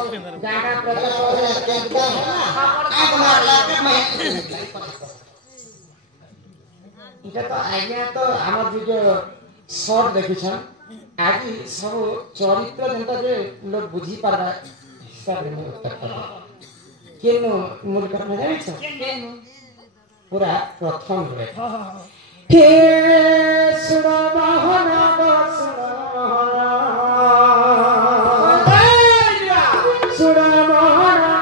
जाना प्रजा केंद्र आग मारला के मैं इटा तो आज्ञा तो हमर जो शॉर्ट देखिछन आज सब चरित्र जनता जे लोग बुझी पारबा हिसाब रे उत्तर करबा केनो मूल करना जाने छ पूरा प्रथम रे हे सुनो मोहना सुनो सुनो मोहना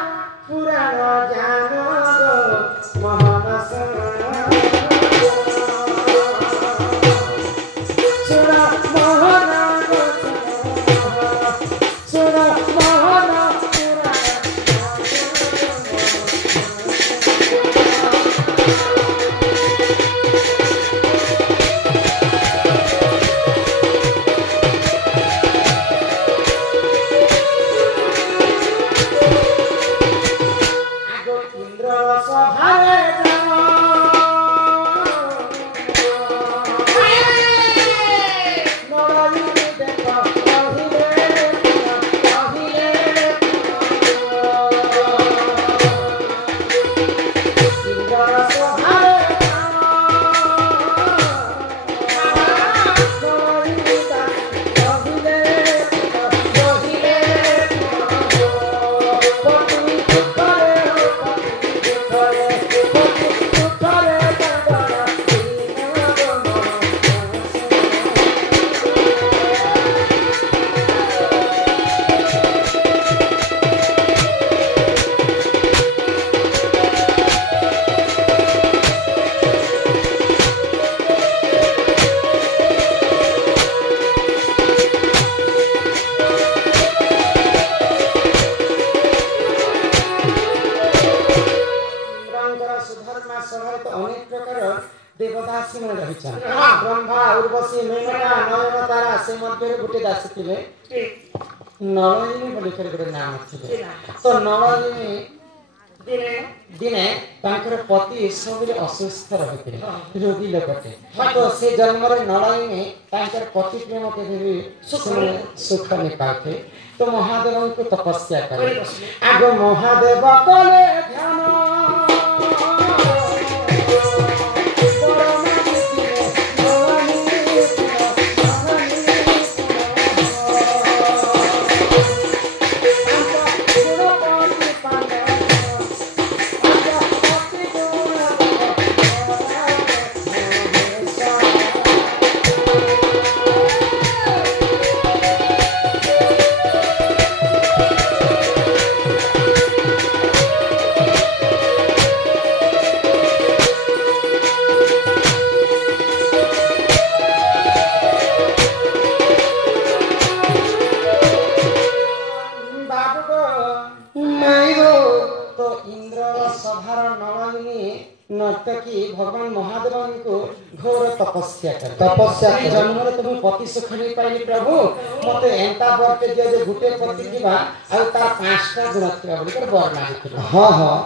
पुराण जानो मोहन सुनो मोहना सुनो मोहना देवदासी में रहिछन ब्रह्मा उर्वशी मेनका नयन तारा से मध्य गोटे दासी थिले नलिनी बोली कर नाम थिले तो नलिनी दिने दिने तांकर पति सबले असुस्थ रहिथिले रोगी लोकते तो से जन्म रे नलिनी तांकर पति प्रेम के भी सुख नहीं पाते तो महादेव को तपस्या करे आगो महादेव कले ध्यान भगवान महादेव को घोर तपस्या कर तपस्या जन्म रे तुम पति सुख नहीं पाइली प्रभु मते एंता बर के जे गुटे पति दिबा आ तार पांचटा गुण थिबा बोली कर बर मागिथिला हां हां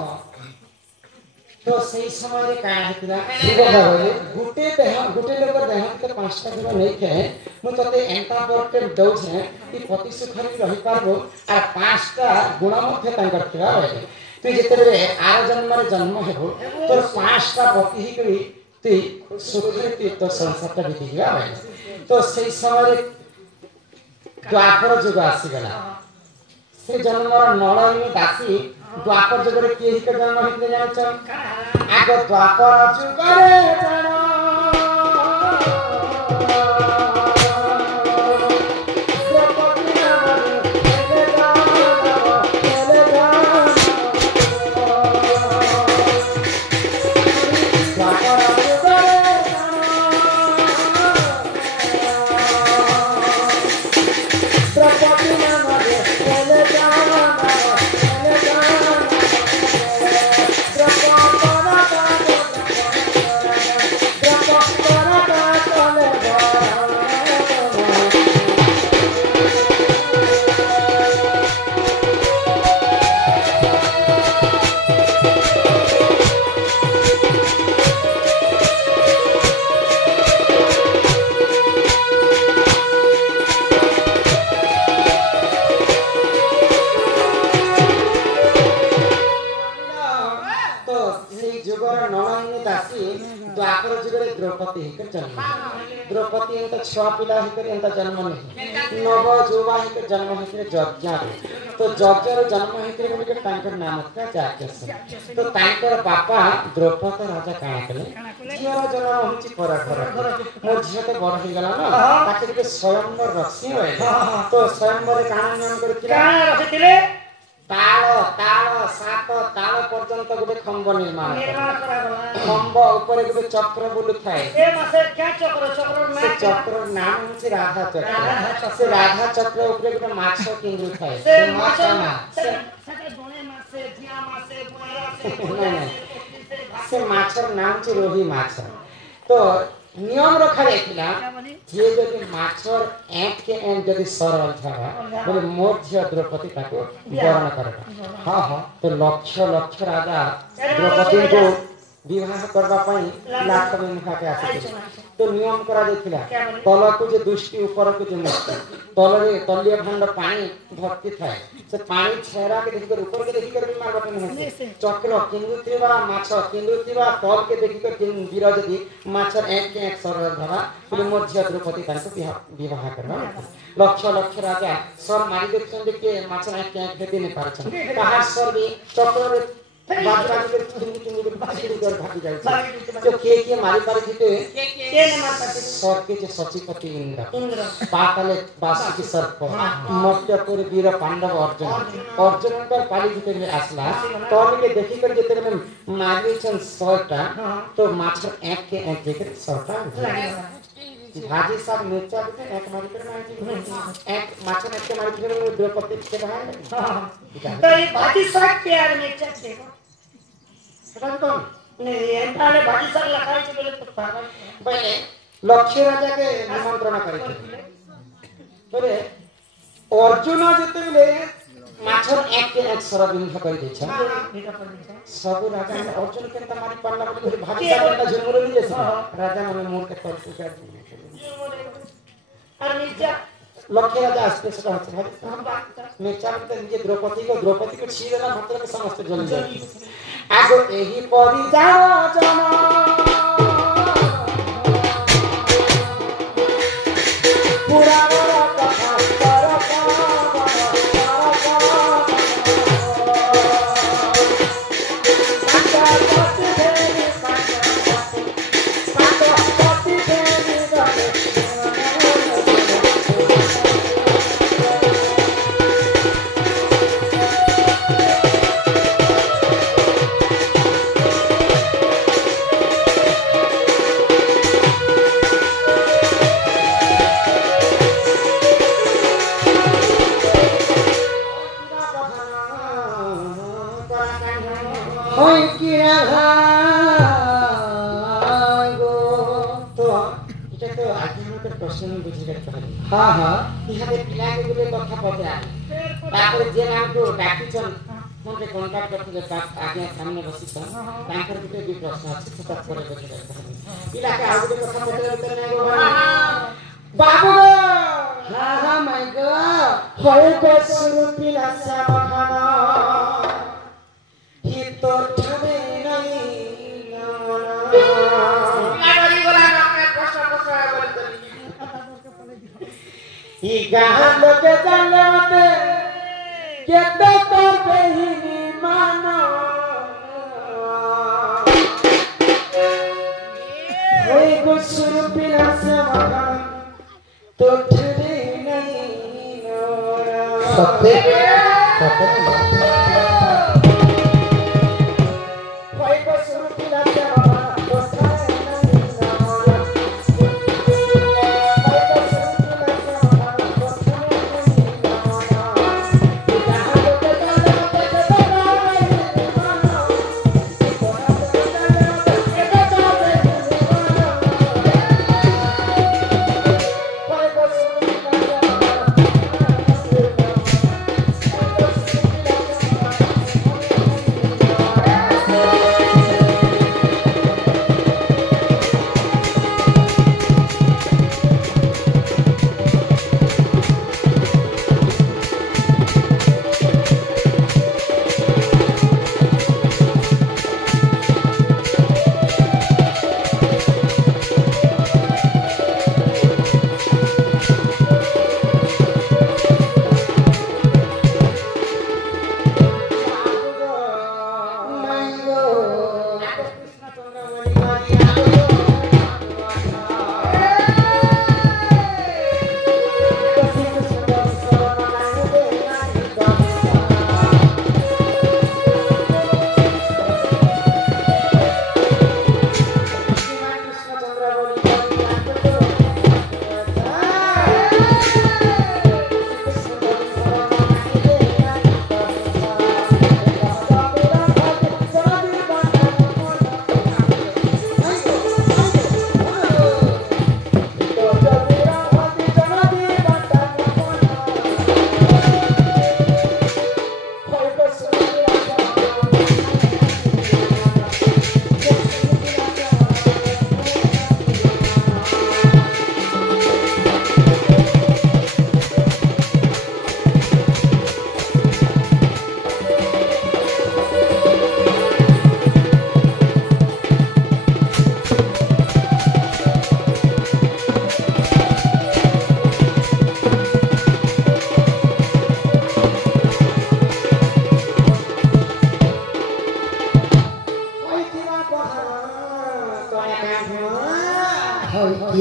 तो सही समय रे का हेतिला शिव भगवान गुटे लोग देह के पांचटा गुण नहीं थे मु तते एंता बर के दउ छे कि पति सुख रे रहि पारबो आ पांचटा गुण मथे तांकर थिबा बोली तु जेतरे आर जन्म रे जन्म हेबो तोर पांचटा पति ही करी तु सुखरे तो संसार का बीती गया तो सही समय द्वापर जुग आसी गला से जन्म नलिनी दासी द्वापर जुग रे के ही के जन्म हितले जान आगो द्वापर जुग रे जान आसी द्वापर जुगरे द्रौपदी के जन्म द्रौपदी एंता छुआ पिला हिकर एंता जन्म नहीं नव जुवा हिकर जन्म हिकर जज्ञा तो जज्ञार जन्म हिकर बोली के तांकर नाम का जाज्ञ तो तांकर बापा द्रौपदी राजा काया कले झियर जन्म होची पर घर मोर झिय तो बड़ हो गला ना ताके के स्वयंवर रखसी होय तो स्वयंवर काना नाम कर क्या रखिथिले ताल ताल सात ताल पर्यंत गोटे खंब निर्माण खंब ऊपर गोटे चक्र बुलु थाए ए मासे क्या चक्र से चक्र नाम होची राधा चक्र से राधा चक्र ऊपर गोटे माछ किंगु थाए से माछ सके दोने मासे जिया मासे बुआरा से माछर नाम छि रोही माछ तो नियम रखा जाइतिला जे जदि माछर एक के एंड जदि सरल था बोले मोर झिय द्रौपदी ताको वरण करबा हां हां तो लक्ष्य लक्ष्य राजा द्रौपदी को विवाह करबा पई लाख में मुखा के आसे तो नियम करा जाइतिला तल को जे दुष्टि ऊपर को जे मुक्ति तलरे तलिय खंड पानी भर्ती थाए से पानी छेरा के देखि कर ऊपर के देखि कर भी मार बटन है चक्र किंगुतिवा माछ किंगुतिवा तल के देखि कर वीर जदि माछर एक के एक सरल धरा पुले मोर झिय द्रौपदी ताको विवाह करबा लक्ष्य लक्ष्य राजा सर मारी देखछन के माछर एक के एक खेती नहीं पारछन कहार सर भी चक्र बाजरा के किंगु बाजरी कर भागी जाय तो के मारी पारी जीते के ने मार पाते सर के जे सचिपति इंद्र पाताले बासुकी सर्प मर्त्यपुर वीर पांडव अर्जुन का पाली जीते में आसला तो के देखि कर जेते में मारी छन सरटा तो माछर एक के एक देखे सरटा भाजी सब मिर्चा देते एक मारी कर मारी एक माछर एक के मारी कर द्रौपदी के बाहर तो ये भाजी साग प्यार में चचे सेटा तो नहीं एंताले भाजी साग लखाई छे बोले तो पागल बोले लक्ष्य राजा के निमंत्रण करिते बोले अर्जुन जते बोले माछर एक के एक सरबिंध कर दै छ सब राजा अर्जुन के तमारी पड़ला बोले भाजी साग का झुमर दी जैसे राजा मन मोर के पर पूजा और मिर्चा लक्ष्य राजा आस्ते से कहते मिर्चा में जे द्रौपदी को छीदेला भक्त के समस्त जल जाए आगो एही परि जाओ जना पुराण कथा हाँ हाँ इहाते पिला के बोले कथा पता तापर जे नाम को डाकिचन मोटे कांटेक्ट करते पास आगे सामने बसी छ तांकर गुटे भी प्रश्न अछि सेटा परे बचे पिला के आगे कथा पता उत्तर नै गो बाबू हां हां माय गॉड होय को सुरु पिला सा खाना ही तो ठबे नहीं लागली बोला अपने प्रश्न बोल ई गान लोके जाने मते केते तोर बेहिनी मानो होई गो सुरु पिला से मगन तो ठरे नहीं नोरा सत्य होई गो सुरु पिला से मगन तो ठरे नहीं नोरा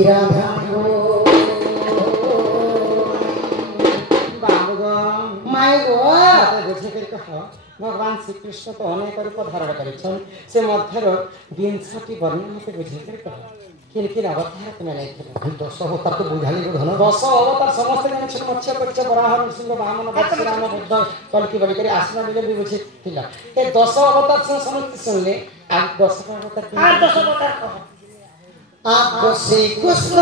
राधा माई गो बुझे कह भगवान श्रीकृष्ण तो अनेक रूप धारण कर से मध्यर जिनसटी वर्णन मत बुझे कह किन किन अवतार तुम नहीं 10 अवतार तो बुझाली गो धन 10 अवतार समस्त जान मत्स्य पक्ष वराह नृसिंह वामन परशुराम बुद्ध कल्कि बलि कर आसना दिले भी बुझे थिला ए 10 अवतार से समस्त सुनले आज 10 अवतार আর 10 अवतार कह आगो श्री कृष्ण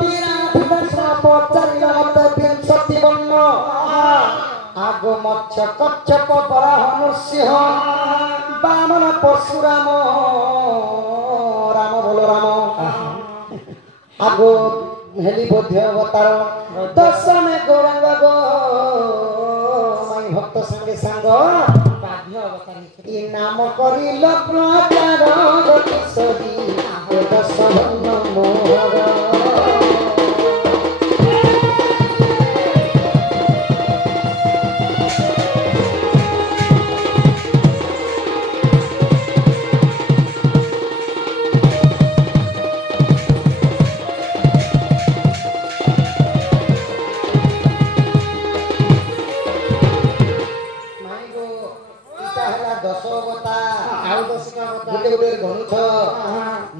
विराट दशा पचरिल मत विंशति वर्ण आगो मत्स्य कच्छप वराह नृसिंह वामन परशुराम राम बोलो राम आगो हेली बोध्य अवतार दशमे गौरांग गो माई भक्त संगे संग बाध्य अवतार ई नाम करी लग्नाचार गति सरी दश मोहर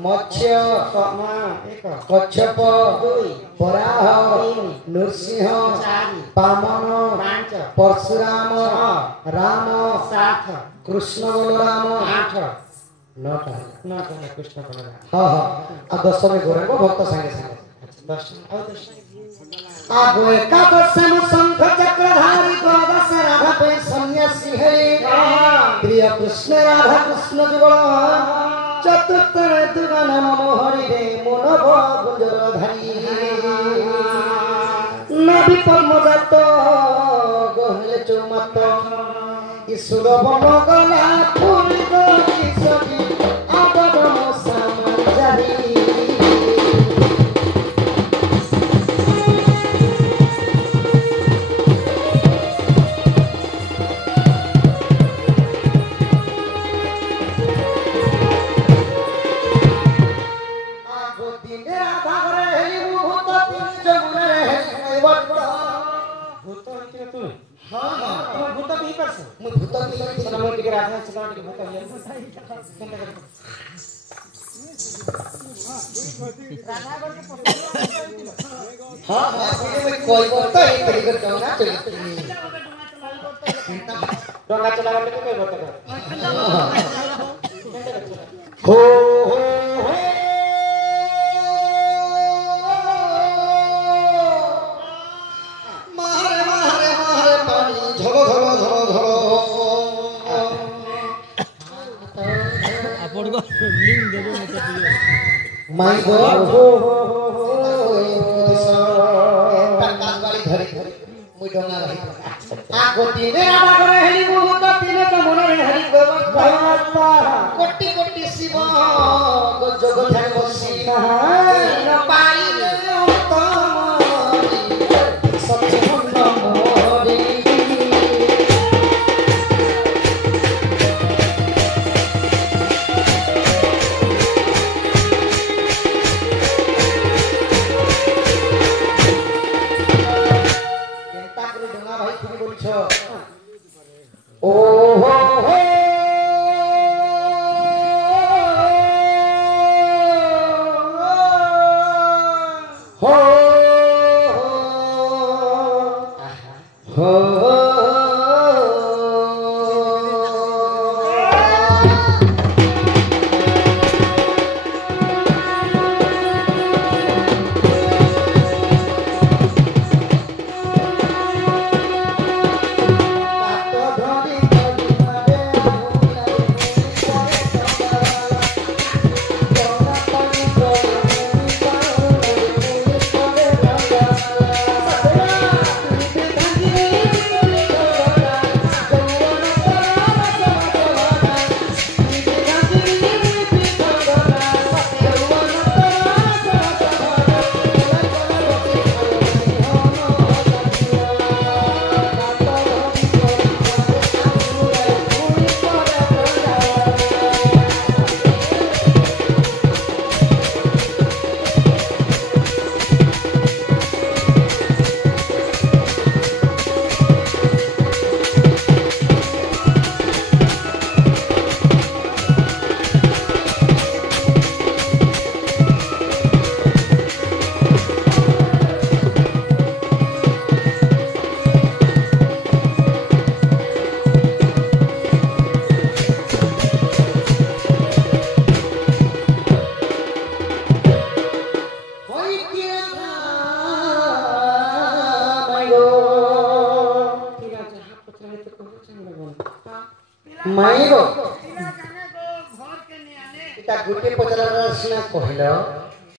मत्स्य कच्छप वराह नृसिंह वामन परशुराम राम कृष्ण बलराम 9 कृष्ण बलराम हाँ हाँ 10 में गौरांग भक्त संगे संगे 10 आगो एकादशम शंख चक्रधारी द्वादश राधा पे सन्यासी है प्रिय कृष्ण राधा कृष्ण जुगल चतुर्थ दुर्गा नाम हरि रे मनोभ गुंजर धारी नबी पद्मजात गहले चौमात ईश्वर बन गला पूरी गति सभी आगम समाजारी हाँ हाँ कोई बोलता है तरीके से ना चलिए डोंगा चला वाले को कोई बोलता हो मारे मारे मारे पानी झरो झरो झरो झरो आपण को लिंक देबो मते माय गॉड हो कांगाली धरी मुई डोंगा रही आ गोती रे आबा करे हेली बहुत तीने का मन रे हरि गोवत्ता कोटि कोटि शिव गो जग ध्यान बसी न पाई रे उत्तम सत्य मोरी ओ हो हो धरी माई गो पिला जाने को घर के नियाने इटा गुटे पचरा सिना कहलो